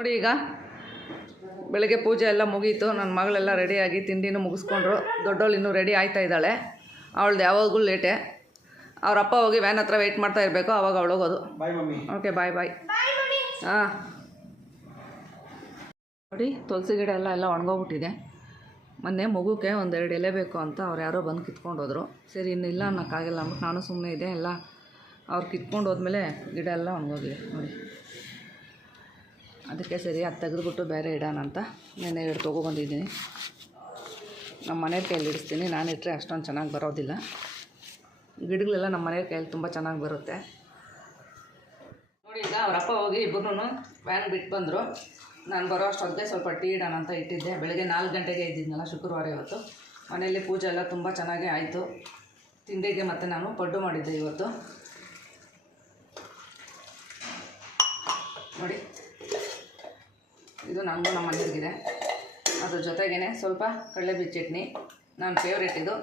ನೋಡಿ ಈಗ. ಬೆಳಗ್ಗೆ ಪೂಜೆ ಎಲ್ಲ ಮುಗೀತು. ನನ್ನ ಮಗಳೆಲ್ಲ ರೆಡಿಯಾಗಿ ತಿಂಡಿನೂ ಮುಗಿಸ್ಕೊಂಡ್ರು. ದೊಡ್ಡವಳು ಇನ್ನೂ ರೆಡಿ ಆಯ್ತಾ ಇದ್ದಾಳೆ. ಅವಳದ್ದು ಯಾವಾಗಲೂ ಲೇಟೆ. ಅವ್ರ ಅಪ್ಪ ಹೋಗಿ ವ್ಯಾನ್ ಹತ್ರ ವೆಯ್ಟ್ ಮಾಡ್ತಾ ಇರಬೇಕು. ಅವಾಗ ಅವಳು ಹೋಗೋದು. ಮಮ್ಮಿ. ಓಕೆ ಬಾಯ್ ಬಾಯ್ ಹಾಂ. ನೋಡಿ ತುಳಸಿ ಗಿಡ ಎಲ್ಲ ಎಲ್ಲ ಒಣಗೋಗ್ಬಿಟ್ಟಿದೆ. ಮೊನ್ನೆ ಮಗುಕ್ಕೆ ಒಂದೆರಡು ಎಲೆ ಬೇಕು ಅಂತ ಅವ್ರು ಯಾರೋ ಬಂದು ಕಿತ್ಕೊಂಡು ಹೋದರು ಸರಿ ಇನ್ನಿಲ್ಲ ಅನ್ನೋಕ್ಕಾಗಿಲ್ಲ ಅಂದ್ಬಿಟ್ಟು ನಾನು ಸುಮ್ಮನೆ ಇದೆ ಎಲ್ಲ ಅವ್ರು ಕಿತ್ಕೊಂಡು ಹೋದ್ಮೇಲೆ ಗಿಡ ಎಲ್ಲ ಒಣಗೋಗಿದೆ. ನೋಡಿ. ಅದಕ್ಕೆ ಸರಿ, ಅದು ತೆಗೆದುಬಿಟ್ಟು ಬೇರೆ ಇಡೋಣ ಅಂತ ನೆನ್ನೆ ಎರಡು ತೊಗೊಬಂದಿದ್ದೀನಿ. ನಮ್ಮ ಮನೆಯ ಕೈಯಲ್ಲಿ ಇಡಿಸ್ತೀನಿ. ನಾನು ಇಟ್ಟರೆ ಅಷ್ಟೊಂದು ಚೆನ್ನಾಗಿ ಬರೋದಿಲ್ಲ. ಗಿಡಗಳೆಲ್ಲ ನಮ್ಮ ಮನೆಯ ಕೈಯಲ್ಲಿ ತುಂಬ ಚೆನ್ನಾಗಿ ಬರುತ್ತೆ. ನೋಡಿ ಈಗ ಅವರಪ್ಪ ಹೋಗಿ ಇಬ್ಬರೂ ವ್ಯಾನ್ ಬಿಟ್ಟು ಬಂದರು. ನಾನು ಬರೋ ಅಷ್ಟೊತ್ತಿಗೆ ಸ್ವಲ್ಪ ಟೀ ಇಡೋಣ ಅಂತ ಇಟ್ಟಿದ್ದೆ. ಬೆಳಗ್ಗೆ ನಾಲ್ಕು ಗಂಟೆಗೆ ಇದ್ದಿದ್ನಲ್ಲ, ಶುಕ್ರವಾರ ಇವತ್ತು. ಮನೆಯಲ್ಲಿ ಪೂಜೆ ಎಲ್ಲ ತುಂಬ ಚೆನ್ನಾಗೇ ಆಯಿತು. ತಿಂಡಿಗೆ ಮತ್ತು ನಾನು ಪಡ್ಡು ಮಾಡಿದ್ದೆ ಇವತ್ತು. ನೋಡಿ. ಇದು ನನಗೂ ನಮ್ಮ ಮನೆಯವ್ರಿಗಿದೆ. ಅದ್ರ ಜೊತೆಗೇ ಸ್ವಲ್ಪ ಕಡಲೆಬೀಜ ಚಟ್ನಿ ನನ್ನ ಫೇವ್ರೇಟ್ ಇದು.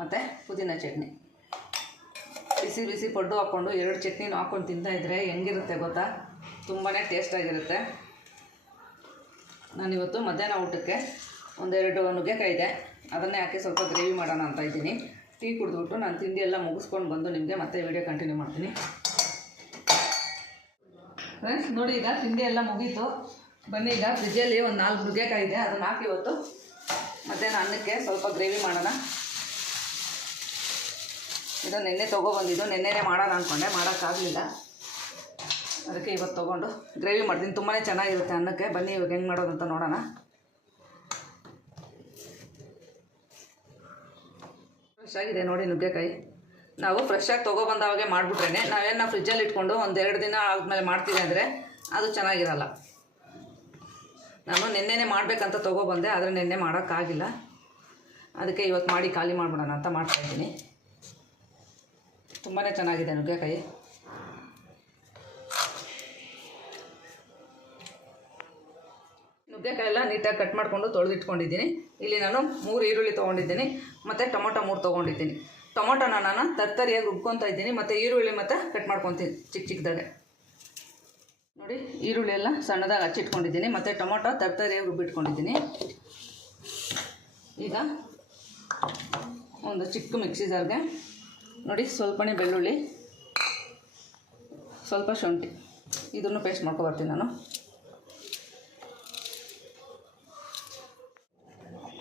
ಮತ್ತು ಪುದೀನ ಚಟ್ನಿ. ಬಿಸಿ ಬಿಸಿ ಪಡ್ಡು ಹಾಕ್ಕೊಂಡು ಎರಡು ಚಟ್ನಿನೂ ಹಾಕ್ಕೊಂಡು ತಿಂತಾಯಿದ್ರೆ ಹೆಂಗಿರುತ್ತೆ ಗೊತ್ತಾ? ತುಂಬಾ ಟೇಸ್ಟಾಗಿರುತ್ತೆ ನಾನಿವತ್ತು ಮಧ್ಯಾಹ್ನ ಊಟಕ್ಕೆ ಒಂದೆರಡು ನುಗ್ಗೆಕಾಯಿ ಇದೆ ಅದನ್ನೇ ಹಾಕಿ ಸ್ವಲ್ಪ ಗ್ರೇವಿ ಮಾಡೋಣ ಅಂತ ಇದ್ದೀನಿ. ಟೀ ಕುಡಿದ್ಬಿಟ್ಟು ನಾನು ತಿಂಡಿ ಎಲ್ಲ ಮುಗಿಸ್ಕೊಂಡು ಬಂದು ನಿಮಗೆ ಮತ್ತೆ ವಿಡಿಯೋ ಕಂಟಿನ್ಯೂ ಮಾಡ್ತೀನಿ. ಫ್ರೆಂಡ್ಸ್ ನೋಡಿ ಈಗ ತಿಂಡಿ ಎಲ್ಲ ಮುಗೀತು. ಬನ್ನಿ ಈಗ, ಫ್ರಿಜ್ಜಲ್ಲಿ ಒಂದು ನಾಲ್ಕು ನುಗ್ಗೆಕಾಯಿ ಇದೆ ಅದನ್ನು ಹಾಕಿ ಇವತ್ತು. ಮಧ್ಯಾಹ್ನ ಅನ್ನಕ್ಕೆ ಸ್ವಲ್ಪ ಗ್ರೇವಿ ಮಾಡೋಣ. ಇದು ನೆನ್ನೆ ತೊಗೊಬಂದಿದ್ದು ನೆನ್ನೆನೇ ಮಾಡೋಣ ಅಂದ್ಕೊಂಡೆ ಮಾಡೋಕ್ಕಾಗಲಿಲ್ಲ ಅದಕ್ಕೆ ಇವತ್ತು ತೊಗೊಂಡು ಗ್ರೇವಿ ಮಾಡ್ತೀನಿ. ತುಂಬಾ ಚೆನ್ನಾಗಿರುತ್ತೆ ಅನ್ನಕ್ಕೆ. ಬನ್ನಿ ಇವಾಗ ಹೆಂಗೆ ಮಾಡೋದು ಅಂತ ನೋಡೋಣ. ಫ್ರೆಶ್ ಆಗಿದೆ ನೋಡಿ ನುಗ್ಗೆಕಾಯಿ. ನಾವು ಫ್ರೆಶ್ ಆಗಿ ತೊಗೊಬಂದವಾಗೆ ನಾವೇನು ನಾವೇನು ಫ್ರಿಜ್ಜಲ್ಲಿ ಇಟ್ಕೊಂಡು ಒಂದೆರಡು ದಿನ ಆದಮೇಲೆ ಮಾಡ್ತೀವಿ ಅಂದರೆ ಅದು ಚೆನ್ನಾಗಿರಲ್ಲ. ನಾನು ನಿನ್ನೆನೇ ಮಾಡಬೇಕಂತ ತೊಗೊಬಂದೆ ಆದರೆ ನಿನ್ನೆ ಮಾಡೋಕ್ಕಾಗಿಲ್ಲ. ಅದಕ್ಕೆ ಇವತ್ತು ಮಾಡಿ ಖಾಲಿ ಮಾಡಿಬಿಡೋಣ ಅಂತ ಮಾಡ್ತಾಯಿದ್ದೀನಿ ತುಂಬಾ ಚೆನ್ನಾಗಿದೆ ನುಗ್ಗೆಕಾಯಿ. ನುಗ್ಗೆಕಾಯಿ ಎಲ್ಲ ನೀಟಾಗಿ ಕಟ್ ಮಾಡಿಕೊಂಡು ತೊಳೆದಿಟ್ಕೊಂಡಿದ್ದೀನಿ. ಇಲ್ಲಿ ನಾನು ಮೂರು ಈರುಳ್ಳಿ ತೊಗೊಂಡಿದ್ದೀನಿ, ಮತ್ತು ಟೊಮೊಟೊ ಮೂರು ತೊಗೊಂಡಿದ್ದೀನಿ. ಟೊಮೊಟೊನ ನಾನು ತರ್ತರಿಯಾಗಿ ರುಬ್ಕೊತಾ ಇದ್ದೀನಿ, ಮತ್ತು ಈರುಳ್ಳಿ ಮತ್ತು ಕಟ್ ಮಾಡ್ಕೊತೀನಿ ಚಿಕ್ಕ ಚಿಕ್ಕದಾಗೆ ನೋಡಿ. ಈರುಳ್ಳಿ ಎಲ್ಲ ಸಣ್ಣದಾಗಿ ಹಚ್ಚಿಟ್ಕೊಂಡಿದ್ದೀನಿ. ಮತ್ತು ಟೊಮೊಟೊ ತರ್ತರಿಯಾಗಿ ರುಬ್ಬಿಟ್ಕೊಂಡಿದ್ದೀನಿ ಈಗ ಒಂದು ಚಿಕ್ಕ ಮಿಕ್ಸಿ ಜಾರ್ಗೆ ನೋಡಿ ಸ್ವಲ್ಪನೇ ಬೆಳ್ಳುಳ್ಳಿ, ಸ್ವಲ್ಪ ಶುಂಠಿ. ಇದನ್ನು ಪೇಸ್ಟ್ ಮಾಡ್ಕೊಬರ್ತೀನಿ ನಾನು.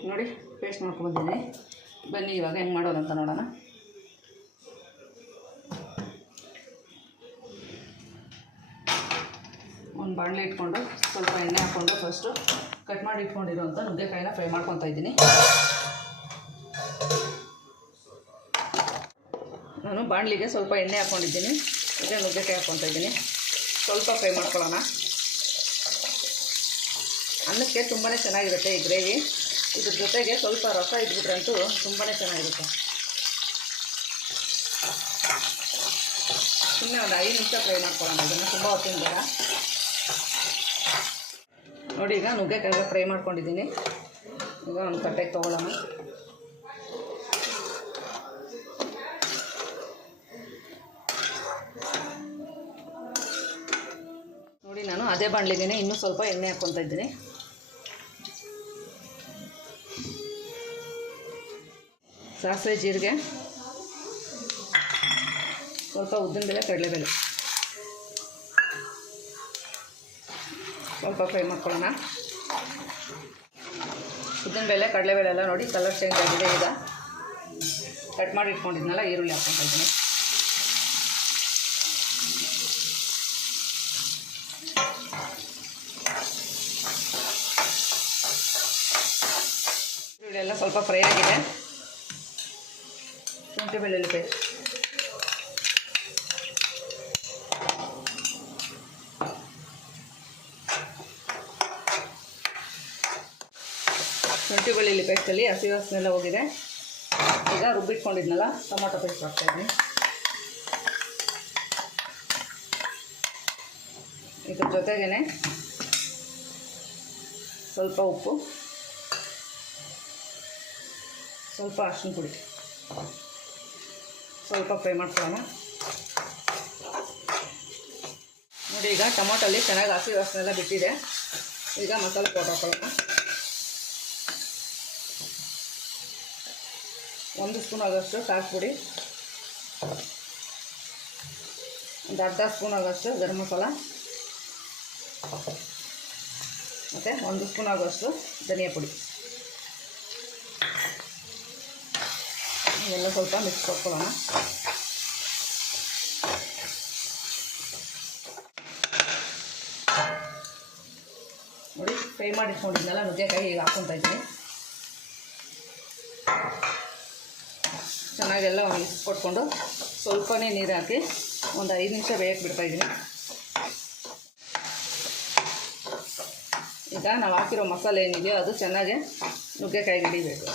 ನೋಡಿ ಪೇಸ್ಟ್ ಮಾಡ್ಕೊಬಂದಿದ್ದೀನಿ ಬನ್ನಿ, ಇವಾಗ ಹೆಂಗೆ ಮಾಡೋದಂತ ನೋಡೋಣ. ಬಾಣಲೆ ಇಟ್ಕೊಂಡು ಸ್ವಲ್ಪ ಎಣ್ಣೆ ಹಾಕ್ಕೊಂಡು ಫಸ್ಟು ಕಟ್ ಮಾಡಿ ಇಟ್ಕೊಂಡಿರೋಂಥ ನುಗ್ಗೆಕಾಯಿನ ಫ್ರೈ ಮಾಡ್ಕೊತಾ ಇದ್ದೀನಿ. ನಾನು ಬಾಣಲಿಗೆ ಸ್ವಲ್ಪ ಎಣ್ಣೆ ಹಾಕ್ಕೊಂಡಿದ್ದೀನಿ ಮತ್ತು ನುಗ್ಗೆಕಾಯಿ ಹಾಕ್ಕೊತಾ ಇದ್ದೀನಿ. ಸ್ವಲ್ಪ ಫ್ರೈ ಮಾಡ್ಕೊಳ್ಳೋಣ. ಅನ್ನಕ್ಕೆ ತುಂಬಾ ಚೆನ್ನಾಗಿರುತ್ತೆ ಈ ಗ್ರೇವಿ ಇದ್ರ ಜೊತೆಗೆ ಸ್ವಲ್ಪ ರಸ ಇಟ್ಬಿಟ್ರಂತೂ ತುಂಬಾ ಚೆನ್ನಾಗಿರುತ್ತೆ. ಸುಮ್ಮನೆ ಒಂದು ಐದು ನಿಮಿಷ ಫ್ರೈ ಮಾಡ್ಕೊಳ್ಳೋಣ. ಇದನ್ನು ತುಂಬ ಹೊತ್ತಿನ ಬೇಡ. ನೋಡಿ, ಈಗ ನುಗ್ಗೆಕಾಯಿ ಫ್ರೈ ಮಾಡ್ಕೊಂಡಿದ್ದೀನಿ. ಈಗ ಒಂದು ಕಟ್ಟೆಗೆ ತೊಗೊಳ್ಳೋಣ. ನೋಡಿ, ನಾನು ಅದೇ ಬಾಣಲಿದ್ದೀನಿ ಇನ್ನೂ ಸ್ವಲ್ಪ ಎಣ್ಣೆ ಹಾಕ್ಕೊತಾ ಇದ್ದೀನಿ. ಸಾಸಿವೆ, ಜೀರಿಗೆ, ಸ್ವಲ್ಪ ಉದ್ದಿನ ಬೆಲೆ ಕಡಲೆಬೇಳೆ. ಸ್ವಲ್ಪ ಫ್ರೈ ಮಾಡ್ಕೊಳ್ಳೋಣ. ಉದ್ದಿನಬೇಳೆ ಕಡಲೆಬೇಳೆ ಎಲ್ಲ ನೋಡಿ ಕಲರ್ ಚೇಂಜ್ ಆಗಿದೆ ಈಗ. ಕಟ್ ಮಾಡಿ ಇಟ್ಕೊಂಡಿದ್ನಲ್ಲ, ಈರುಳ್ಳಿ ಹಾಕ್ಕೊಂಡಿದ್ದೀನಿ ಈರುಳ್ಳಿ ಎಲ್ಲ ಸ್ವಲ್ಪ ಫ್ರೈ ಆಗಿದೆ. ಶುಂಠಿ ಬೆಳ್ಳುಳ್ಳಿ ಪೇಸ್ಟ್. ಶುಂಠಿ ಬೆಳ್ಳುಳ್ಳಿ ಪೇಸ್ಟಲ್ಲಿ ಹಸಿ ವಾಸನೆ ಎಲ್ಲ ಹೋಗಿದೆ. ಈಗ ರುಬ್ಬಿಟ್ಕೊಂಡಿದ್ನಲ್ಲ, ಟೊಮೊಟೊ ಪೇಸ್ಟ್ ಹಾಕ್ತಾಯಿದ್ದೀನಿ ಇದ್ರ ಜೊತೆಗೇ ಸ್ವಲ್ಪ ಉಪ್ಪು, ಸ್ವಲ್ಪ ಅರ್ಶಿನ ಪುಡಿ. ಸ್ವಲ್ಪ ಫ್ರೈ ಮಾಡ್ಕೊಳ್ಳೋಣ. ನೋಡಿ, ಈಗ ಟೊಮೊಟೊಲ್ಲಿ ಚೆನ್ನಾಗಿ ಹಸಿ ಹಸಿನೆಲ್ಲ ಬಿಟ್ಟಿದೆ. ಈಗ ಮಸಾಲೆ ಪೌಡರ್ ಹಾಕೊಳ್ಳೋಣ. ಒಂದು ಸ್ಪೂನ್ ಆಗೋಷ್ಟು ಪುಡಿ. ಒಂದು ಅರ್ಧ ಸ್ಪೂನ್ ಆಗೋಷ್ಟು ಗರಂ ಮಸಾಲ. ಮತ್ತು ಒಂದು ಸ್ಪೂನ್ ಆಗೋಷ್ಟು ಧನಿಯಾ ಪುಡಿ. ಎಲ್ಲ ಸ್ವಲ್ಪ ಮಿಕ್ಸ್ ಮಾಡ್ಕೊಳ್ಳೋಣ. ನೋಡಿ, ಫ್ರೈ ಮಾಡಿ ಇಟ್ಕೊಂಡಿದ್ನಲ್ಲ ನುಗ್ಗೆಕಾಯಿ ಈಗ ಹಾಕ್ಕೊತಾ ಇದ್ದೀನಿ. ಚೆನ್ನಾಗೆಲ್ಲ ಮಿಕ್ಸ್ ಕೊಟ್ಕೊಂಡು ಸ್ವಲ್ಪನೇ ನೀರು ಹಾಕಿ ಒಂದು ಐದು ನಿಮಿಷ ಬೇಯಕ್ಕೆ ಬಿಡ್ತಾ ಇದ್ದೀನಿ ಈಗ ನಾವು ಹಾಕಿರೋ ಮಸಾಲೆ ಏನಿದೆಯೋ ಅದು ಚೆನ್ನಾಗಿ ನುಗ್ಗೆಕಾಯಿ ಹಿಡಿಬೇಕು.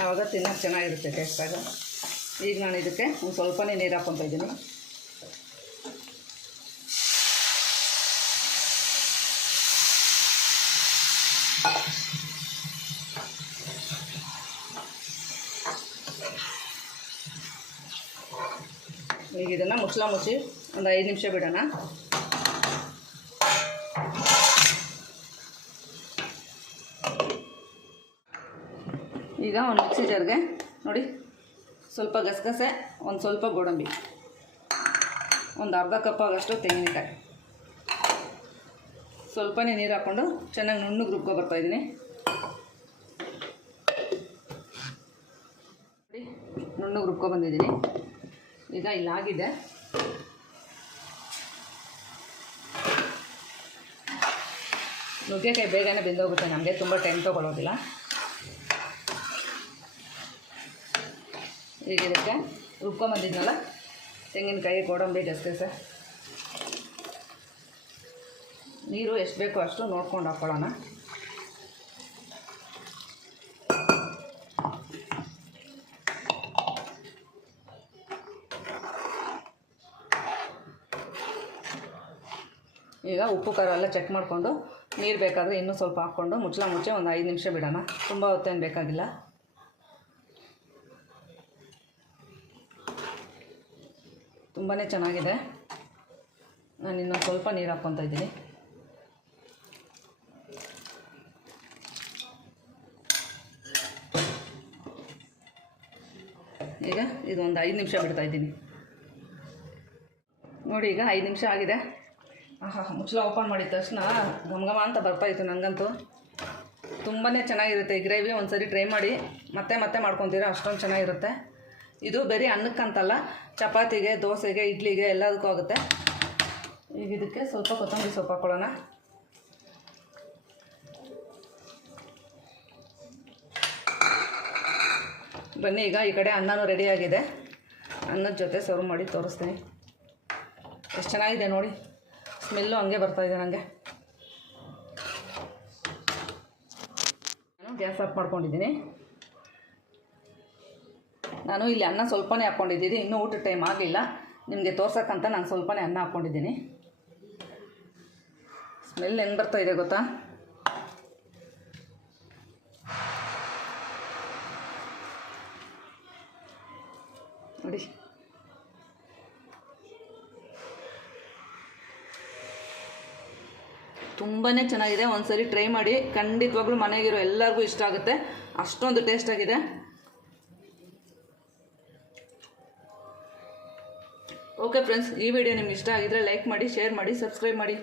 ಆವಾಗ ತಿನ್ನೋಕ್ಕೆ ಚೆನ್ನಾಗಿರುತ್ತೆ ಟೇಸ್ಟಾಗ ಈಗ ನಾನು ಇದಕ್ಕೆ ಒಂದು ಸ್ವಲ್ಪನೇ ನೀರು ಹಾಕ್ಕೊತಾ ಇದ್ದೀನಿ ಈಗ ಇದನ್ನು ಮುಚ್ಚಲ ಮುಚ್ಚಿ ಒಂದು ಐದು ನಿಮಿಷ ಬಿಡೋಣ. ಈಗ ಒಂದು ಮಿಕ್ಸಿ ಜಾರ್ಗೆ ನೋಡಿ, ಸ್ವಲ್ಪ ಗಸಗಸೆ, ಒಂದು ಸ್ವಲ್ಪ ಗೋಡಂಬಿ. ಒಂದು ಅರ್ಧ ಕಪ್ ಆಗೋಷ್ಟು ತೆಂಗಿನಕಾಯಿ. ಸ್ವಲ್ಪನೇ ನೀರು ಹಾಕ್ಕೊಂಡು ಚೆನ್ನಾಗಿ ನುಣ್ಣಗೆ ರುಬ್ಕೊ ನೋಡಿ, ನುಣ್ಣಗೆ ರುಬ್ಕೊ ಬಂದಿದ್ದೀನಿ. ಈಗ ಇಲ್ಲಾಗಿದೆ ನುಗ್ಗೆಕಾಯಿ ಬೇಗನೆ ಬೆಂದೋಗುತ್ತೆ, ನಮಗೆ ತುಂಬ ಟೈಮ್ ತೊಗೊಳ್ಳೋದಿಲ್ಲ ಈಗ ಇದಕ್ಕೆ ರುಬ್ಕೊಂಬಂದಿದ್ನಲ್ಲ, ತೆಂಗಿನಕಾಯಿ, ಗೋಡಂಬಿ ಗಸಗಸೆ ನೀರು ಎಷ್ಟು ಬೇಕೋ ಅಷ್ಟು ನೋಡ್ಕೊಂಡು ಹಾಕ್ಕೊಳ್ಳೋಣ ಈಗ ಉಪ್ಪು, ಖಾರ ಎಲ್ಲ ಚೆಕ್ ಮಾಡಿಕೊಂಡು ನೀರು ಬೇಕಾದರೆ ಇನ್ನೂ ಸ್ವಲ್ಪ ಹಾಕ್ಕೊಂಡು ಮುಚ್ಚಲ ಮುಚ್ಚೆ ಒಂದು ಐದು ನಿಮಿಷ ಬಿಡೋಣ ತುಂಬ ಹೊತ್ತೇನು ಬೇಕಾಗಿಲ್ಲ. ತುಂಬಾ ಚೆನ್ನಾಗಿದೆ. ನಾನು ಇನ್ನೊಂದು ಸ್ವಲ್ಪ ನೀರು ಹಾಕ್ಕೊತಾ ಇದ್ದೀನಿ. ಈಗ ಇದೊಂದು ಐದು ನಿಮಿಷ ಬಿಡ್ತಾ ಇದ್ದೀನಿ. ನೋಡಿ, ಈಗ ಐದು ನಿಮಿಷ ಆಗಿದೆ. ಆಹಾ ಮುಚ್ಚಲ ಓಪನ್ ಮಾಡಿದ ತಕ್ಷಣ ಗಮಗಮ ಅಂತ ಬರ್ತಾಯಿತ್ತು ನನಗಂತೂ ತುಂಬಾ ಚೆನ್ನಾಗಿರುತ್ತೆ ಈ ಗ್ರೇವಿ ಒಂದು ಸರಿ ಟ್ರೈ ಮಾಡಿ, ಮತ್ತೆ ಮತ್ತೆ ಮಾಡ್ಕೊತೀರಾ, ಅಷ್ಟೊಂದು ಚೆನ್ನಾಗಿರುತ್ತೆ. ಇದು ಬರೀ ಅನ್ನಕ್ಕಂತಲ್ಲ, ಚಪಾತಿಗೆ, ದೋಸೆಗೆ, ಇಡ್ಲಿಗೆ ಎಲ್ಲದಕ್ಕೂ ಆಗುತ್ತೆ. ಈಗ ಇದಕ್ಕೆ ಸ್ವಲ್ಪ ಕೊತ್ತಂಬರಿ ಸೊಪ್ಪು ಹಾಕೊಳ್ಳೋಣ. ಬನ್ನಿ, ಈಗ ಈ ಕಡೆ ಅನ್ನನೂ ರೆಡಿಯಾಗಿದೆ ಅನ್ನದ ಜೊತೆ ಸರ್ವ್ ಮಾಡಿ ತೋರಿಸ್ತೀನಿ. ಎಷ್ಟು ಚೆನ್ನಾಗಿದೆ ನೋಡಿ. ಸ್ಮೆಲ್ಲು ಹಂಗೆ ಬರ್ತಾ ಇದೆ ನನಗೆ ನಾನು ಗ್ಯಾಸ್ ಆಫ್ ಮಾಡ್ಕೊಂಡಿದ್ದೀನಿ. ನಾನು ಇಲ್ಲಿ ಅನ್ನ ಸ್ವಲ್ಪನೇ ಹಾಕ್ಕೊಂಡಿದ್ದೀನಿ ಇನ್ನೂ ಊಟದ ಟೈಮ್ ಆಗಲಿಲ್ಲ. ನಿಮಗೆ ತೋರ್ಸೋಕ್ಕಂತ ನಾನು ಸ್ವಲ್ಪನೇ ಅನ್ನ ಹಾಕ್ಕೊಂಡಿದ್ದೀನಿ ಸ್ಮೆಲ್ ಹೆಂಗೆ ಬರ್ತಾ ಇದೆ ಗೊತ್ತಾ? ನೋಡಿ. ತುಂಬಾ ಚೆನ್ನಾಗಿದೆ. ಒಂದು ಸರಿ ಟ್ರೈ ಮಾಡಿ. ಖಂಡಿತವಾಗ್ಲೂ ಮನೆಗಿರೋ ಎಲ್ಲರಿಗೂ ಇಷ್ಟ ಆಗುತ್ತೆ. ಅಷ್ಟೊಂದು ಟೇಸ್ಟಾಗಿದೆ ಓಕೆ ಫ್ರೆಂಡ್ಸ್ ಈ ವಿಡಿಯೋ ನಿಮ್ಗೆ ಇಷ್ಟ ಆಗಿದ್ರೆ ಲೈಕ್ ಮಾಡಿ ಶೇರ್ ಮಾಡಿ ಸಬ್ಸ್ಕ್ರೈಬ್ ಮಾಡಿ.